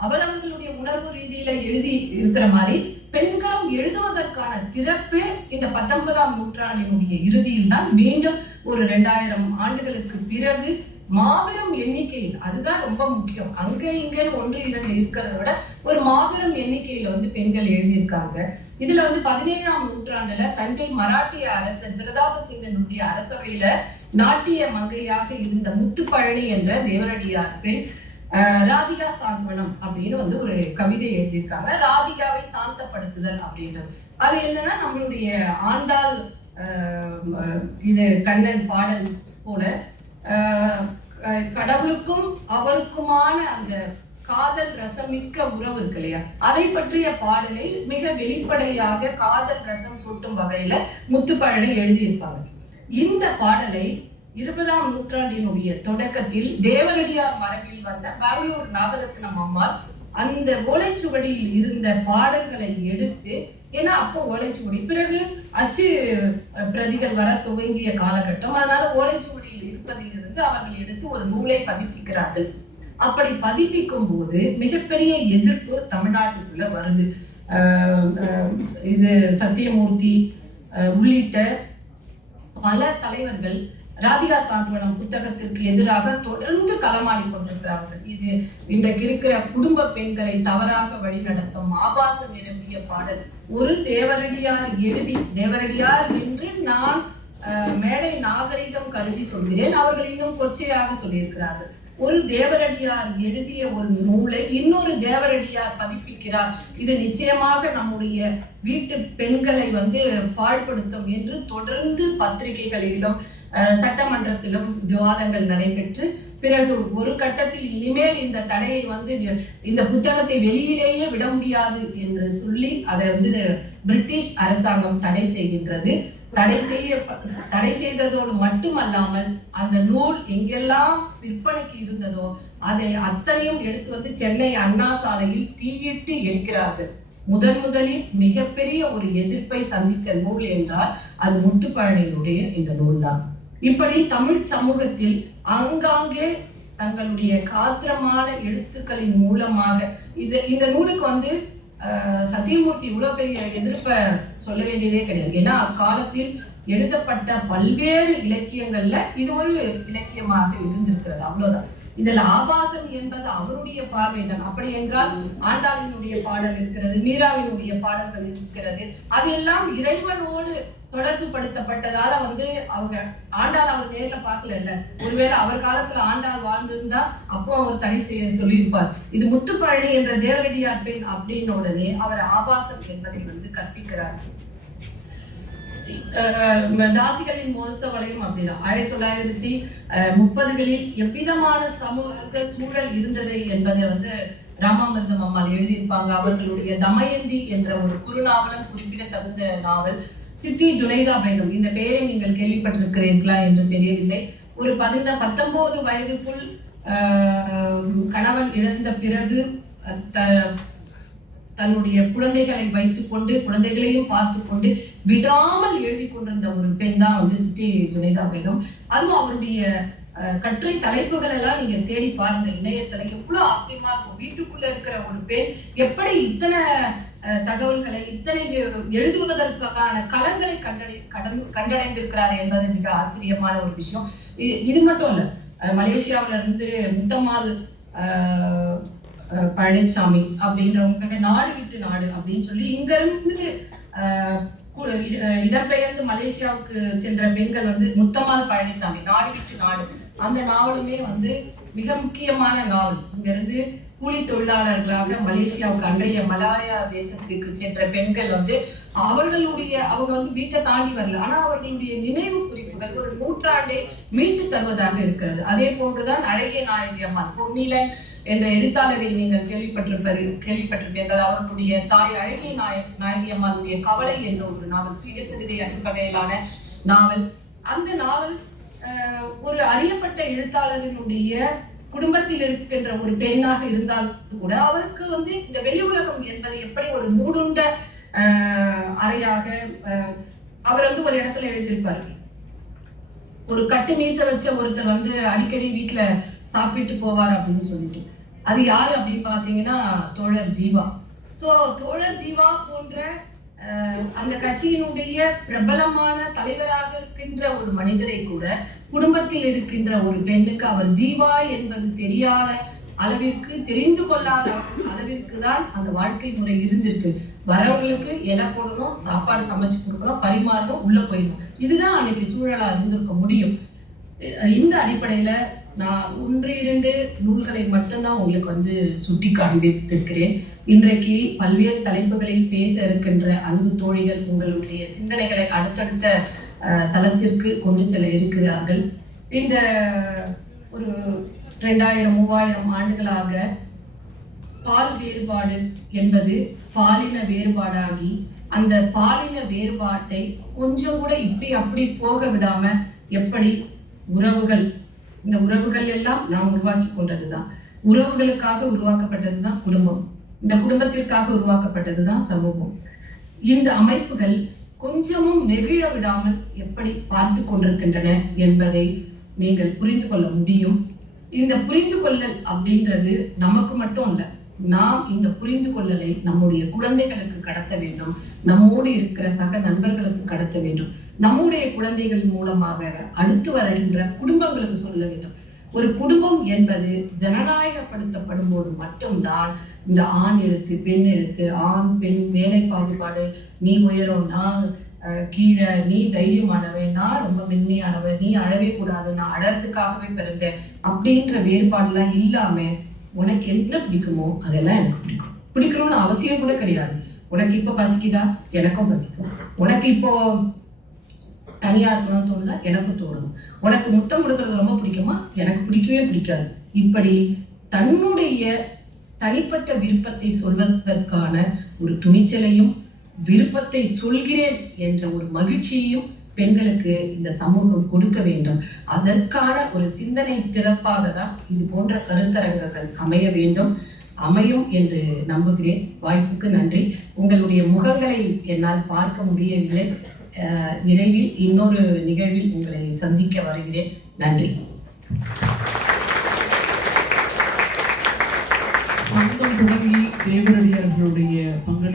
அவரவர்களுடைய உணர்வு ரீதியில எழுதி இருக்கிற மாதிரி பெண்களும் எழுதுவதற்கான திறப்பு இந்த 19ஆம் நூற்றாண்டினுடைய இறுதியில் தான் மீண்டும் ஒரு 2000 ஆண்டுகளுக்கு பிறகு மாபெரும் எண்ணிக்கையில், அதுதான் ரொம்ப முக்கியம், அங்க இங்க 1 2 இருக்கிறத விட ஒரு மாபெரும் எண்ணிக்கையில பெண்கள் எழுதியிருக்காங்க. இதுல 17ஆம் நூற்றாண்டுல தஞ்சை மராட்டிய அரசர் பிரதாப சிங்கனுடைய அரசவையில நாட்டிய மங்கையாக இருந்த முத்துப்பழனி என்ற தேவரடியார் பெண் ராதிகா சாத்வனம் அப்படின்னு ஒரு கவிதை எழுதியிருக்காங்க. ராதிகாவை சாந்தப்படுத்துதல் அப்படின்றது. அது என்னன்னா, நம்மளுடைய ஆண்டாள் இது கண்ணன் பாடல் போல கடவுளுக்கும் அவருக்குமான அந்த காதல் ரசமிக்க உறவு இருக்கு இல்லையா, அதை பற்றிய பாடலை மிக வெளிப்படையாக காதல் ரசம் சூட்டும் வகையில முத்துப்பழனி எழுதியிருப்பாங்க. இந்த பாடலை 20ஆம் நூற்றாண்டினுடைய தொடக்கத்தில் தேவரடியார் மரபில் வந்த பெங்களூர் நாகரத்னம் அம்மாள் அந்த ஓலைச்சுவடியில் இருந்த பாடல்களை எடுத்து, ஏன்னா அப்போ ஓலைச்சுவடி பிறகு அச்சு பிரதிகள் வர துவங்கிய காலகட்டம், அதனால ஓலைச்சுவடியில் இருப்பதிலிருந்து அவர்கள் எடுத்து ஒரு நூலை பதிப்பிக்கிறார்கள். அப்படி பதிப்பிக்கும் போது மிகப்பெரிய எதிர்ப்பு தமிழ்நாட்டுக்குள்ள வருது. இது சத்தியமூர்த்தி உள்ளிட்ட பல தலைவர்கள் ராதிகா சாத்வனம் புத்தகத்திற்கு எதிராக தொடர்ந்து களமாடி கொண்டிருக்கிறார்கள். இது இன்றைக்கு இருக்கிற குடும்ப பெண்களை தவறாக வழிநடத்தும் ஆபாச நிரம்பிய பாடல். ஒரு தேவரடியார் எழுதி, தேவரடியார் என்று நான் மேடை நாகரிகம் கருதி சொல்கிறேன், அவர்கள் இன்னும் கொச்சையாக சொல்லியிருக்கிறார்கள். ஒரு தேவரடியார் எழுதிய ஒரு நூலை இன்னொரு தேவரடியார் பதிப்பிக்கிறார், இது நிச்சயமாக நம்முடைய வீட்டு பெண்களை பாழ்படுத்தும் என்று தொடர்ந்து பத்திரிகைகளிலும் சட்டமன்றத்திலும் விவாதங்கள் நடைபெற்று பிறகு ஒரு கட்டத்தில் இனிமேல் இந்த தடையை இந்த புத்தகத்தை வெளியிலேயே விட முடியாது என்று சொல்லி அதை பிரிட்டிஷ் அரசாங்கம் தடை செய்கின்றது. தடை செய்ததோடு மட்டுமல்லாமல் அந்த நூல் எங்கெல்லாம் விற்பனைக்கு இருந்ததோ அதை அத்தனையும் எடுத்து சென்னை அண்ணா சாலையில் தீயிட்டு எரிக்கிறார்கள். முதலில் மிகப்பெரிய ஒரு எதிர்ப்பை சந்தித்த நூல் என்றால் அது முத்துப்பழனியினுடைய இந்த நூல் தான். இப்படி தமிழ் சமூகத்தில் ஆங்காங்கே தங்களுடைய காத்திரமான எழுத்துக்களின் மூலமாக இந்த நூலுக்கு சத்தியமூர்த்தி இவ்வளவு பெரிய எதிர்ப்பை சொல்ல வேண்டியதே கிடையாது. ஏன்னா அக்காலத்தில் எழுதப்பட்ட பல்வேறு இலக்கியங்கள்ல இது ஒரு இலக்கியமாக இருந்திருக்கிறது, அவ்வளவுதான். இதுல ஆபாசம் என்பது அவருடைய பார்வை தான். அப்படி என்றால் ஆண்டாளினுடைய பாடல் இருக்கிறது, மீராவினுடைய பாடல்கள் இருக்கிறது, அது எல்லாம் இறைவனோடு தொடர்பு படுத்தப்பட்டதால அவங்க ஆண்டாள் அவர் நேர்ல பார்க்கல இல்ல, ஒருவேளை அவர் காலத்துல ஆண்டாள் வாழ்ந்திருந்தா அப்போ அவர் தடை செய்ய சொல்லியிருப்பார். இது முத்துப்பழனி என்ற தேவரடியார் பெண் அப்படின்னு உடனே அவர் ஆபாசம் என்பதை கற்பிக்கிறார். தாசிகளின் மோசவளையும் அப்படிதான் 1930களில் எவ்விதமான சமூக சூழல் இருந்தது என்பதை ராமாமிர்தம் அம்மாள் எழுதியிருப்பாங்க. அவர்களுடைய தமயந்தி என்ற ஒரு குறுநாவலம் குறிப்பிட தகுந்த நாவல். சித்தி ஜுனைதா பேகம். இந்த பெயரை நீங்கள் கேள்விப்பட்டிருக்கிறீர்களா என்று தெரியவில்லை. ஒரு 19 வயதுக்குள் கணவன் இழந்த பிறகு தன்னுடைய குழந்தைகளை வைத்துக் கொண்டு குழந்தைகளையும் பார்த்து கொண்டு விடாமல் எழுதி கொண்டிருந்த ஒரு பெண் தான் வந்து சித்தி ஜுனைதா பேகம். அதுவும் அவருடைய கட்டுரை தலைப்புகள் எல்லாம் நீங்க தேடி பாருங்க இணையத்துல, எவ்வளவு ஆச்சரியமா இருக்கும். வீட்டுக்குள்ள இருக்கிற ஒரு பெண் எப்படி இத்தனை தகவல்களை இத்தனை எழுதுவதற்கான களங்களை கண்டடைந்திருக்கிறார் என்பது மிக ஆச்சரியமான ஒரு விஷயம். இது மட்டும் இல்ல, மலேசியாவில இருந்து முத்தம்மாள் பழனிசாமி அப்படின்றவங்க நாடு விட்டு நாடு அப்படின்னு சொல்லி இங்க இருந்து இடம்பெயர்ந்து மலேசியாவுக்கு சென்ற பெண்கள் வந்து முத்தம்மாள் பழனிசாமி நாடு விட்டு நாடு, அந்த நாவலுமே வந்து மிக முக்கியமான நாவல். இங்க இருந்து கூலி தொழிலாளர்களாக மலேசியாவுக்கு அன்றைய மலாயா தேசத்திற்கு சென்ற பெண்கள் வந்து அவங்க வந்து வீட்டை தாண்டி வரல, ஆனா அவர்களுடைய நினைவு குறிப்புகள் ஒரு நூற்றாண்டை மீட்டு தருவதாக இருக்கிறது. அதே போன்றுதான் அழகிய நாயகி அம்மாள் பொன்னிலன் என்ற எழுத்தாளரை நீங்கள் கேள்விப்பட்டிருப்பீர்கள். அவர்களுடைய தாய் அழகிய நாயகி அம்மாளுடைய கவலை என்ற ஒரு நாவல், சுயசரிதை அடிப்படையிலான நாவல். அந்த நாவல் ஒரு அறியப்பட்ட எழுத்தாளரினுடைய குடும்பத்தில் இருக்கின்ற ஒரு பெண்ணாக இருந்தாலும் கூட அவருக்கு வந்து இந்த வெளி உலகம் என்பது எப்படி ஒரு மூடுண்ட அறையாக அவர் வந்து ஒரு இடத்துல எழுதியிருப்பாரு. ஒரு கட்டு மீச வச்ச ஒருத்தர் வந்து அடிக்கடி வீட்டுல சாப்பிட்டு போவார் அப்படின்னு சொல்லிட்டு, அது யாரு அப்படின்னு பாத்தீங்கன்னா தோழர் ஜீவா. சோ தோழர் ஜீவா போன்ற அந்த கட்சியினுடைய பிரபலமான தலைவராக இருக்கின்ற ஒரு மனிதரை கூட குடும்பத்தில் இருக்கின்ற ஒரு பெண்ணுக்கு அவர் ஜீவா என்பது தெரியாத அளவிற்கு, தெரிந்து கொள்ளாத அளவிற்கு தான் அந்த வாழ்க்கை முறை இருந்திருக்கு. வரவங்களுக்கு எடை போடணும், சாப்பாடு சமைச்சு கொடுக்கணும், பரிமாறணும், உள்ள போயிடணும். இதுதான் அன்னைக்கு சூழலா இருந்திருக்க முடியும். இந்த அடிப்படையில நான் 1-2 நூல்களை மட்டும்தான் உங்களுக்கு வந்து சுட்டி காண்பித்திருக்கிறேன். இன்றைக்கு பல்வேறு தலைப்புகளில் பேச இருக்கின்ற அன்பு தோழிகள் உங்களுடைய சிந்தனைகளை அடுத்தடுத்த தளத்திற்கு கொண்டு செல்ல இருக்கிறார்கள். இந்த ஒரு 2000-3000 ஆண்டுகளாக பால் வேறுபாடு என்பது பாலின வேறுபாடாகி அந்த பாலின வேறுபாட்டை கொஞ்சம் கூட இப்படி அப்படி போக விடாம எப்படி உறவுகள், இந்த உறவுகள் எல்லாம் நாம் உருவாக்கி கொண்டதுதான், உறவுகளுக்காக உருவாக்கப்பட்டதுதான் குடும்பம், இந்த குடும்பத்திற்காக உருவாக்கப்பட்டதுதான் சமூகம். இந்த அமைப்புகள் கொஞ்சமும் நெகிழ விடாமல் எப்படி பார்த்து கொண்டிருக்கின்றன என்பதை நீங்கள் புரிந்து கொள்ள முடியும். இந்த புரிந்து கொள்ளல் அப்படின்றது நமக்கு மட்டும் இல்ல, நாம் இந்த புரிந்து கொள்ளலை நம்முடைய குழந்தைகளுக்கு கடத்த வேண்டும், நம்மோடு இருக்கிற சக நண்பர்களுக்கு கடத்த வேண்டும், நம்முடைய குழந்தைகள் மூலமாக அடுத்து வருகின்ற குடும்பங்களுக்கு சொல்ல வேண்டும். ஒரு குடும்பம் என்பது ஜனநாயகப்படுத்தப்படும் போது மட்டும்தான் இந்த ஆண் எழுத்து பெண் எழுத்து, ஆண் பெண் வேலை பாகுபாடு, நீ உயரம் நான் கீழே, நீ தைரியமானவன் நான் ரொம்ப மென்மையானவன், நீ அழவே கூடாது நான் அழறதுக்காகவே பிறந்தேன் அப்படின்ற வேறுபாடுலாம் இல்லாம உனக்கு என்ன பிடிக்குமோ அதெல்லாம் எனக்கு பிடிக்கணும்னு அவசியம் கூட கிடையாது. உனக்கு இப்ப பசிக்குதா, எனக்கும் பசிக்கும். உனக்கு இப்போ தனியா இருக்கணும்னு தோணுதா, எனக்கு தோணும். உனக்கு முத்தம் கொடுக்கறது ரொம்ப பிடிக்குமா, எனக்கு பிடிக்கவே பிடிக்காது. இப்படி தன்னுடைய தனிப்பட்ட விருப்பத்தை சொல்வதற்கான ஒரு துணிச்சலையும் விருப்பத்தை சொல்கிறேன் என்ற ஒரு மகிழ்ச்சியையும் பெண்களுக்கு இந்த சமூகம் கொடுக்க வேண்டும். அதற்கான ஒரு சிந்தனை திறப்பாக தான் இது போன்ற கருத்தரங்குகள் அமைய வேண்டும், அமையும் என்று நம்புகிறேன். வாய்ப்புக்கு நன்றி. உங்களுடைய முகங்களை என்னால் பார்க்க முடியவில்லை. விரைவில் இன்னொரு நிகழ்வில் உங்களை சந்திக்க வருகிறேன். நன்றி. தொடங்கி தேவரடியார்களுடைய பங்களிப்பு